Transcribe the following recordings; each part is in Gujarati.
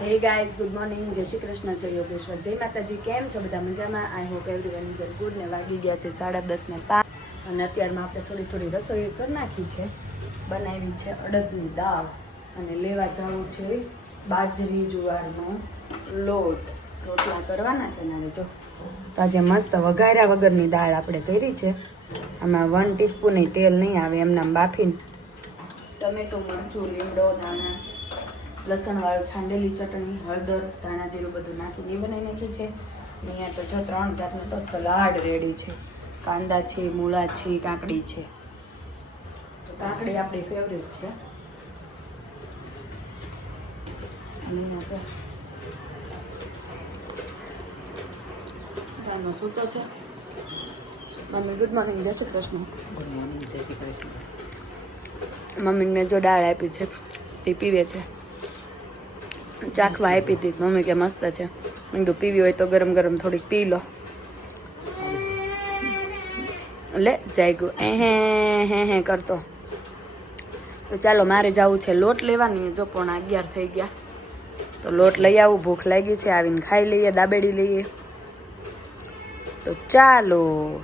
હે ગાઈઝ ગુડ મોર્નિંગ જય શ્રી કૃષ્ણ, જય યોગેશ્વર. જય માતાજી, કેમ છો બધા મજામાં? I hope everyone is good ને વાગી ગયા છે સાડા દસ ને પાંચ. અને અત્યારમાં આપણે થોડી થોડી રસોઈ કરી નાખી છે. બનાવી છે અડદની દાળ. અને લેવા જવું છે બાજરી જુવારનો લોટ. રોટલા કરવાના છે નારે જો. તો આજે મસ્ત વઘાર્યા વગરની દાળ આપણે કરી છે. આમાં વન ટીસ્પૂન તેલ નહીં આવે, એમના બાફીને. ટમેટો, મરચું લીમડો દાણા લસણવાળું ખાંડેલી ચટણી હળદર ધાણા જીરું બધું નાખીને એ બનાવી નાખી છે અહીંયા તો જો ત્રણ જાતનો તો સલાડ રેડી છે. કાંદા છે મૂળા છે કાકડી છે. તો કાકડી આપણી ફેવરેટ છે. અને સૂતો છે. મમ્મી ગુડ મોર્નિંગ જય શ્રી કૃષ્ણ. ગુડ મોર્નિંગ જય શ્રી કૃષ્ણ. મમ્મીને જો દાળ આપી છે તે પીવે છે. ચાખવા આપી હતી. મમ્મી કે મસ્ત છે. મેં કીધું, પીવી હોય તો ગરમ ગરમ થોડીક પી લો. લે જાય ગયું એ, હે હે હે કરતો. તો ચાલો, મારે જવું છે લોટ લેવાની. જો પણ અગિયાર થઈ ગયા. તો લોટ લઈ આવું. ભૂખ લાગી છે. આવીને ખાઈ લઈએ, દાબેડી લઈએ. તો ચાલો.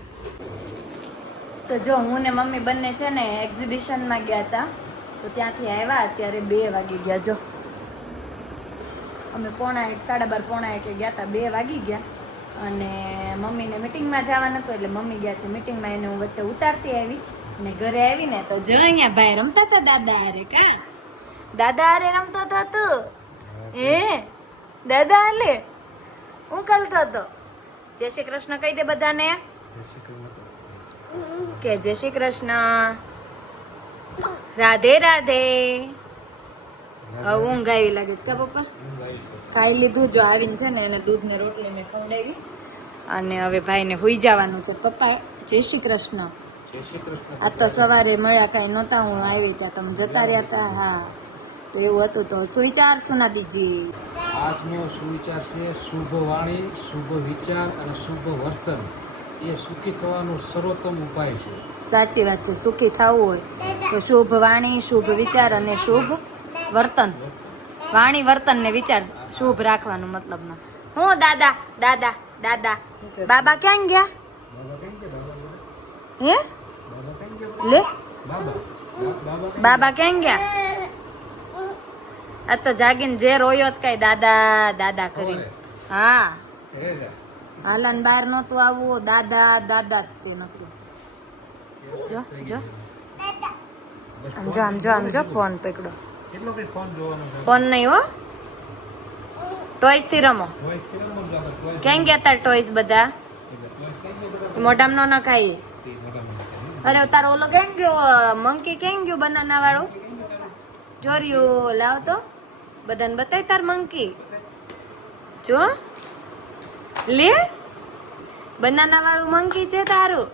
તો જો, હું ને મમ્મી બંને છે ને એક્ઝિબિશનમાં ગયા હતા. તો ત્યાંથી આવ્યા. અત્યારે બે વાગી ગયા. જો. અમે પોણા એક સાડા બાર પોણા એકે ગયા હતા બે વાગી ગયા. અને મમ્મીને મિટિંગમાં જવાનું હતું એટલે મમ્મી ગયા છે મિટિંગમાં એને હું વચ્ચે ઉતારતી આવી ને ઘરે આવીને તો જો અહીંયા ભાઈ રમતા હતા દાદા હારે કા? દાદા હારે રમતો હતો. તું એ દાદા હાલે? હું કલતો હતો? જય શ્રી કૃષ્ણ કહી દે બધાને. કે જય શ્રી કૃષ્ણ. રાધે. રાધે. ઊંઘ આવી લાગે છે કા પપ્પા? ખાઈ લીધું જો આવીને છે ને એને દૂધની રોટલી મેં ખવડાવી. અને હવે ભાઈને હોઈ જવાનું છે. પપ્પા જય શ્રી કૃષ્ણ. આ તો સવારે મળ્યા કાંઈ નહોતા હું આવી ત્યાં તમે જતા રહ્યા હતા હા. તો એવું હતું તો સુવિચાર સુનાદીજી. આજનો સુવિચાર છે શુભ વાણી શુભ વિચાર અને શુભ વર્તન. એ સુખી થવાનો સર્વોત્તમ ઉપાય છે. સાચી વાત છે સુખી થવું હોય તો શુભ વાણી શુભ વિચાર અને શુભ વર્તન. વાણી વર્તન ને વિચાર શુભ રાખવાનું મતલબમાં હું દાદા દાદા દાદા. બાબા ક્યાં ગયા? હે? લે? બાબા. ક્યાં ગયા? આ તો જાગીને જે રોયો જ કઈ દાદા દાદા કરી. હા. હાલન બહાર નહોતું આવવું દાદા દાદા તે નતું જો જો. આમ જો આમ જો આમ જો ફોન પકડો. ફોન જોવાનો ફોન નહીં હો. ટોયસથી રમો. ક્યાં ગયા તાર ટોયસ બધા? મોઢામાં ન મોટા અરે તારો ઓલો કેમ ગયો? મંકી કેમ ગયું બનાના વાળો? જોર્યું લાવ તો. બધાને બતાય તાર મંકી જો. લે. બનાના વાળું મંકી છે તારું.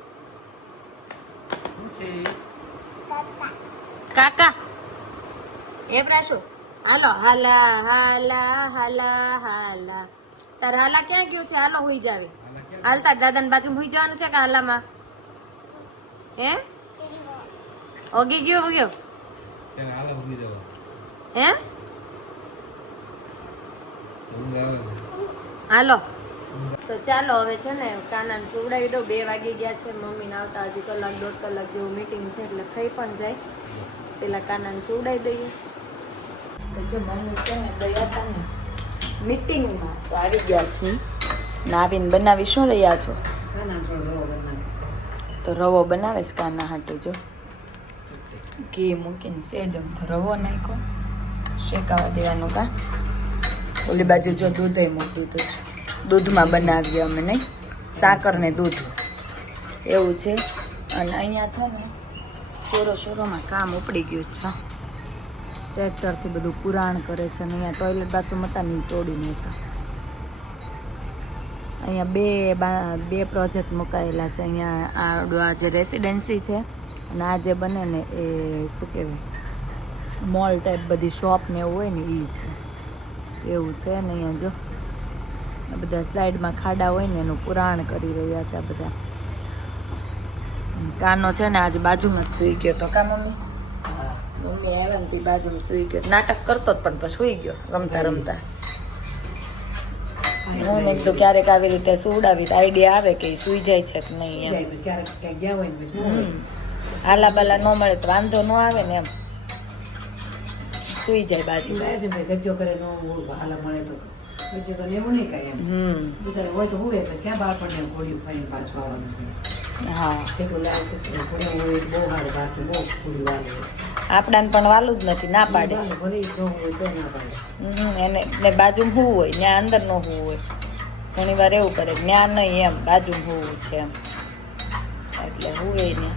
કાકા. એ પ્રાશુ હાલો હાલા હાલા હાલા હાલા. તાર હાલા ક્યાં ગયો છે? હાલો હુઈ જાવે. હાલતા દાદાની બાજુ હુઈ જવાનું છે કે હાલામાં? હે? ઓગી ગયો ગયો. તેને હાલે ઊભી જવા. હે. હાલો. તો ચાલો હવે છે ને કાનાને સુવડાવી દો બે વાગી ગયા છે. મમ્મીને આવતા હજી કલાક દોઢ કલાક જેવું મીટિંગ છે એટલે થઈ પણ જાય. પેલા કાનાને સુવડાવી દઈએ. તો જો મમ્મી છે ને ગયા હતા ને મિટિંગમાં તો આવી ગયા છે. ને બનાવી શું રહ્યા છો? તો રવો બનાવીશ કાના હાટું જો. ઘી મૂકીને સેજ તો રવો નાખ્યો. શેકાવા દેવાનું કા? ઓલી બાજુ જો દૂધ મૂકી દીધું છે. દૂધમાં બનાવીએ અમે નહીં? સાકર ને દૂધ. એવું છે. અને અહીંયા છે ને ચોરો ચોરોમાં કામ ઉપડી ગયું છે. ટ્રેક્ટરથી બધું પુરાણ કરે છે અને અહીંયા ટોયલેટ બાથરૂમ હતા ને તોડી નાખ્યા અહીંયા બે બા પ્રોજેક્ટ મુકાયેલા છે. અહીંયા આ જે રેસિડેન્સી છે અને આ જે બને ને એ શું કહેવાય મોલ ટાઈપ બધી શોપ ને એવું હોય ને એ છે. એવું છે ને અહીંયા જો. બધા સાઈડમાં ખાડા હોય ને એનું પુરાણ કરી રહ્યા છે બધા. કાનો છે ને આજે બાજુમાં જ સુઈ ગયો તો કા મમ્મી? મમ્મી આવ્યા ને તે બાજુ સુઈ ગયો. નાટક કરતો જ પણ પછી સુઈ ગયો રમતા રમતા. હું મેં કીધું ક્યારેક આવી રીતે સુવડાવી આઈડિયા આવે કે સુઈ જાય છે કે નહીં એમ. ને ન. આલા બાલા ન મળે તો વાંધો ન આવે ને એમ. સુઈ જાય બાજુ. ગજો કરે ન આલા મળે તો ગજ્જો કરે એવું નહીં કાંઈ એમ. હોય તો હોય પછી ક્યાં બહાર પડે ઘોડી ફરીને પાછું આવવાનું છે? હા. ભેગું લાગે ઘોડે હોય બહુ સારું બાકી બહુ ઘોડી હોય. આપણાને પણ વાલું જ નથી ના પાડે. હોય એને ને બાજુમાં હું હોય ત્યાં અંદર ન હું હોય. ઘણી વાર એવું કરે ત્યાં નહીં એમ બાજુમાં હોવું છે એમ. એટલે હુએ ને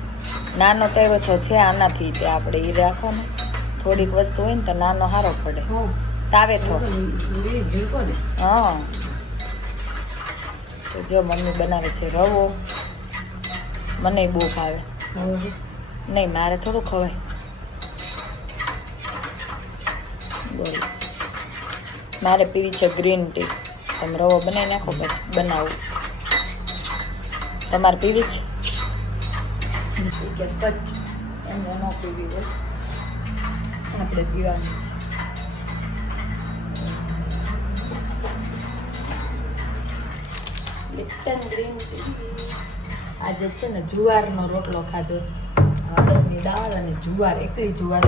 નાનો એવો છો છે આનાથી તે આપણે એ રાખો ને થોડીક વસ્તુ હોય ને તો નાનો સારો પડે. તાવે થો તો ઈ- ઈ જીવકો ને. હા. તો જો મમ્મી બનાવે છે રવો. મને બહુ ભાવે. હવે? નહીં મારે થોડું ખવાય. બોલો. મારે પીવી છે ગ્રીન ટી. તમે રવો બનાવી નાખો પછી બનાવું. તમારે પીવી છે? એમને ન પીવી હોય. આપણે પીવાનું છે. લિપ્ટન ગ્રીન ટી આજે છે ને જુવારનો રોટલો ખાધો છે. દાળ અને જુવાર એકલી જુવાર.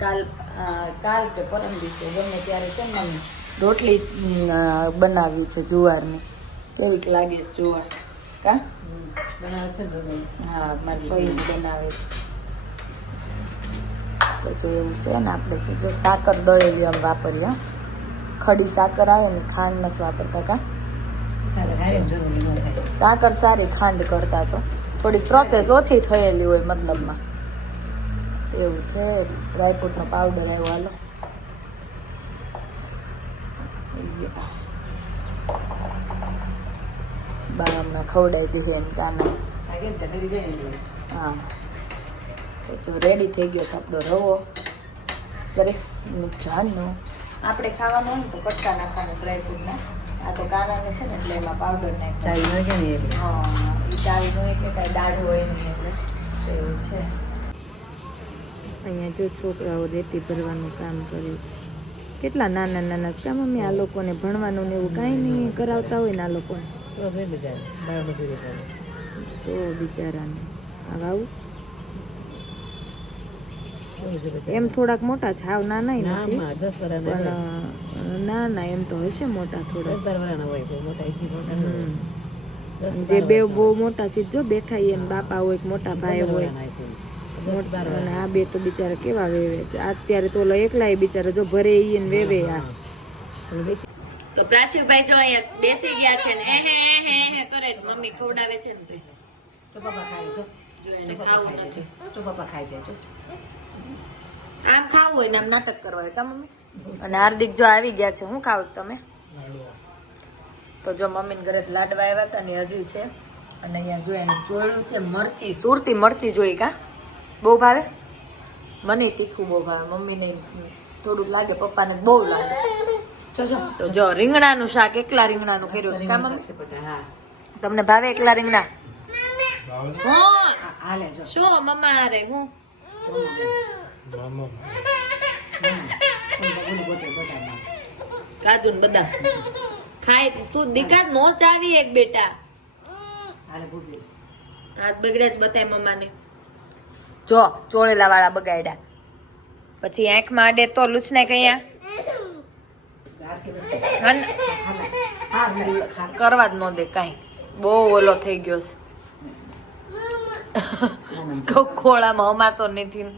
કાલ કાલ કે પરમ દિવસે ગમે ત્યારે છે ને રોટલી બનાવી છે જુવારની. કેવીક લાગે છે જુવાર? કા? બનાવે છે હા મારી ભાઈ બનાવે છે. તો જો એવું છે ને આપણે છે જો સાકર દળેલી આમ વાપરીએ. ખડી સાકર આવે ને ખાંડ નથી વાપરતા કા? સાકર સારી ખાંડ કરતા તો થોડીક પ્રોસેસ ઓછી થયેલી હોય મતલબમાં. એવું છે. ડ્રાયફ્રૂટનો પાવડર આવ્યો હાલો. બા હમણાં ખવડાવી દીધી એમ કાના. હા. તો જો રેડી થઈ ગયો છે આપણો રવો. સરસ મજાનો આપણે ખાવાનું હોય તો કટકા નાખવાનું ડ્રાયફ્રૂટના આ તો કાનાને છે ને એટલે એમાં પાવડર નાખ ચાવી હોય કે ને એટલે હા એ ચાવી હોય કે કાંઈ દાળ હોય નહીં એટલે એવું છે. અહીંયા જો છોકરાઓ રેતી ભરવાનું કામ કરે છે. કેટલા નાના નાના છે? કામ અમે આ લોકોને ભણવાનું ને એવું કાંઈ નહીં કરાવતા હોય ને આ લોકોને તો બિચારાને. આવા? એમ થોડાક મોટા છે? હાવ નાના ના, નથી. માં દસ વર્ષના પણ હોય. ના ના એમ તો હશે મોટા થોડા. જે બે બહુ મોટા છે જો બેઠા એમ બાપા હોય મોટા ભાઈ હોય. અને આ બે તો બિચારા કેવા વેવે છે. અત્યારે તો એકલા એ બિચારા જો ભરે ઈ ને વેવે આ. તો પ્રાશિવભાઈ જો અહીંયા બેસી ગયા છે ને હે હે હે કરે છે મમ્મી ખવડાવે છે ને તો. પપ્પા ખાઈ જો જો એને ખાવું નથી. તો પપ્પા ખાઈ જાય જો. આમ ખાવું હોય ને આમ નાટક કરવા હોય કા મમ્મી? અને હાર્દિક જો આવી ગયા છે હું ખાવ તમે? તો જો મમ્મીને ઘરે લાડવા આવ્યા હતા ને હજી છે. અને અહીંયા જો એને જોયું છે મરચી સુરતી મરચી જોઈ કા? બહુ ભાવે? મને તીખું બહુ ભાવે. મમ્મીને થોડુંક લાગે પપ્પાને બહુ લાગે. તો જો રીંગણાનું શાક એકલા રીંગણાનું કર્યું છે. કામ તમને ભાવે એકલા રીંગણા? શું મમ્મા રે હું? કાજુ ને બધા ખાય તું દીકા નો ચાવી એક બેટા. હાથ બગડે જ બતાય મમ્માને જો ચોળેલા વાળા બગાડ્યા. પછી આંખમાં આડે તો લૂછને કયા કરવા જ ન દે કાંઈ. બહુ ઓલો થઈ ગયો છે. ખોળામાં હમાતો નથી.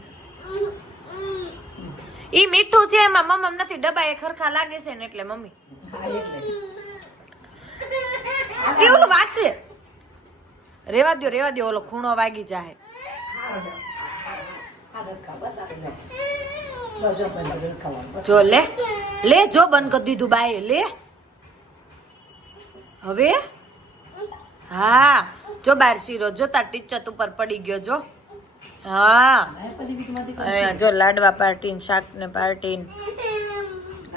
ઈ મીઠું છે, એમાં મમ્મ નથી. ડબ્બા એ ખરખા લાગે છે ને એટલે મમ્મી. કેવું વાગશે? રેવા દ્યો રેવા દ્યો, ઓલો ખૂણો વાગી જાય જો. લો, જો. જો લે જો બંધ કરી દીધું બાય લે હવે હા જો બાર શીરો જોતા ટીચર ઉપર પડી ગયો જો હા જો લાડવા પાર્ટી ને શાક ને પાર્ટી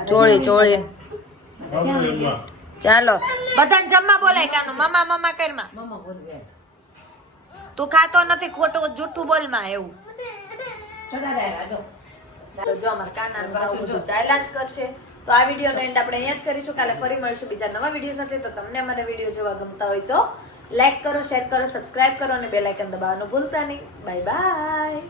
ચોળી ચોળી? ચાલો બધાને જમવા બોલાય કાનું મામા મામા કરમાં. તું ખાતો નથી ખોટું જૂઠું બોલમાં એવું જો દાદા આવ્યા, જો. તો જો અમારા કાનાનું આવું બધું ચાલ્યા જ કરશે. તો આ વિડીયોનો એન્ડ આપણે અહીંયા જ કરીશું. કાલે ફરી મળીશું બીજા નવા વીડિયો સાથે. તો તમને અમારા વીડિયો જોવા ગમતા હોય તો લાઈક કરો શેર કરો સબસ્ક્રાઇબ કરો અને બેલ આઇકન દબાવવાનું ભૂલતા નહીં. Bye bye